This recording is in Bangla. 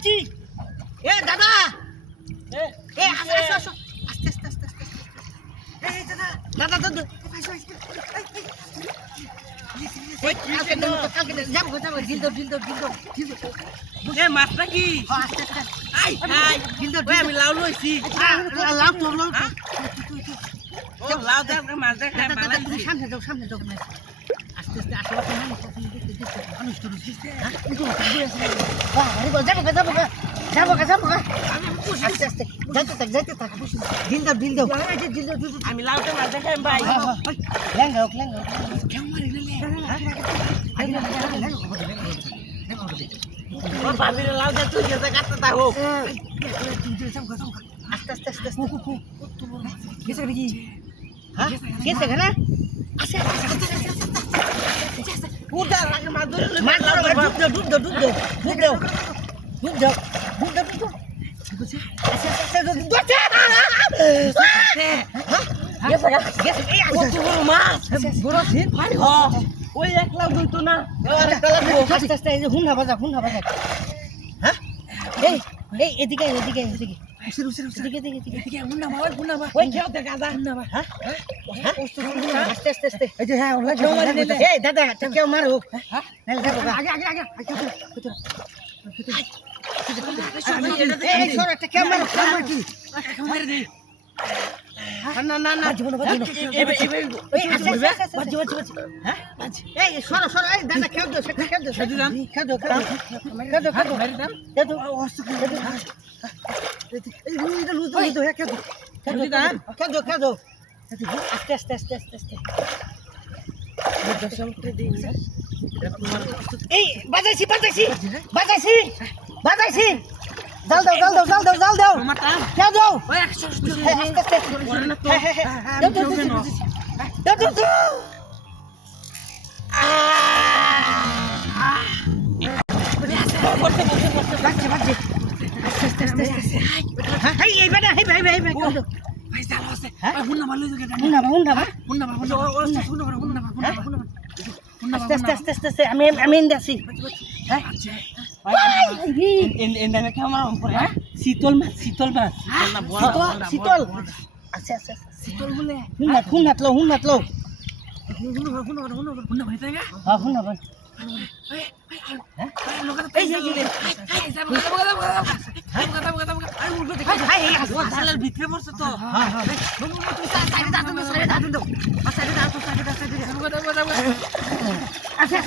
পাচ্ছি। এ দাদা, এ আসো আসো আসো, আস্তে আস্তে আস্তে আস্তে। এই দাদা, দাদা দাদা, যাবো যাবো, ঢিল দাও ঢিল দাও ঢিল দাও ঢিল দাও। এ মাছটা কি? আস্তে আস্তে আই আই ঢিল দাও। ওই আমি লাউ লইছি। লাভ তো লাভ। ও লাউ দে মাছ দে খাই দাদা বালাই তুমি দিছি। সামনে যাও সামনে যাও। আস্তে আস্তে আশেপাশে মানুষ আছে, দেখতে দেখতে মানুষ তো রয়েছে। হ্যাঁ কিন্তু যাবো গা যাবো গা যাবো গা যাবো গা। আস্তে আস্তে যাইতে থাক ঢিল দাও ঢিল দাও ঢিল দাও। আমি লাউ দে মাছ দে খাই ভাই। লেঙ্গা হোক লেঙ্গা কেউ মারি লে। ও ভাবিরে লাউ দে তুই যে কাটতে তা হোক। আস্তে আস্তে আস্তে আস্তে গেছে নাকি? হ্যাঁ গেছে না? আসে পুরো লাগে মাছ ধরে মাছ ডুব দাও ডুব দাও ডুব দাও ডুব দাও ডুব দাও ডুব দাও ডুব দাও। আস্তে আস্তে গেছে গেছে এই কত বড় মাছ। বড় ছিল ভাই হ ওই এক লাউ দুইতো না। আস্তে আস্তে এই যে হুন্না বাজা হ্যাঁ এই এই এদিকে এদিকে এদিকে এদিকে এদিকে এদিকে হুন্না বাবা ওই খেও দে গাদা। হ্যাঁ আস্তে আস্তে আস্তে এই যে হ্যাঁ ওলা কেউ মারি নিলে এই দাদা কেউ মারো হ্যাঁ নালে যাবো আগে আগে আগে এই সর একটা কেউ মারো কি মারি দে না না না জীবন বাজে এবে এবে এই আস্তে আস্তে বাজে হ্যাঁ এই সর সর এই দাদা কেউ দাও সেটা কেউ দাও সাজু দাম কেউ দাও মারি দাম। কেউ দাও এই রুইটা লুজ দাও কেউ দাও কেউ দাও আস্তে আস্তে আস্তে আস্তে আস্তে এই বাজাইছি জাল দাও কেউ দাও ওই 100 আস্তে আস্তে করে না তো। দাও বাজছে আস্তে আস্তে হাই এই বেটা হাই ভাই ভাই জাল আছে। ওই হুন্না মারলে তো কেটে। হুন্না হুন্না মা আস্তে আমি ইন্দাছি হ্যাঁ এন্ডানে ক্যামেরা অন করে। শীতল মাছ না বড় শীতল আচ্ছা শীতল বলে। হুন্নাত লো হুন্না ভাই তাইগা। হ্যাঁ হুন্না বল এই যে জালের ভিতরে পড়ছে তো। আছে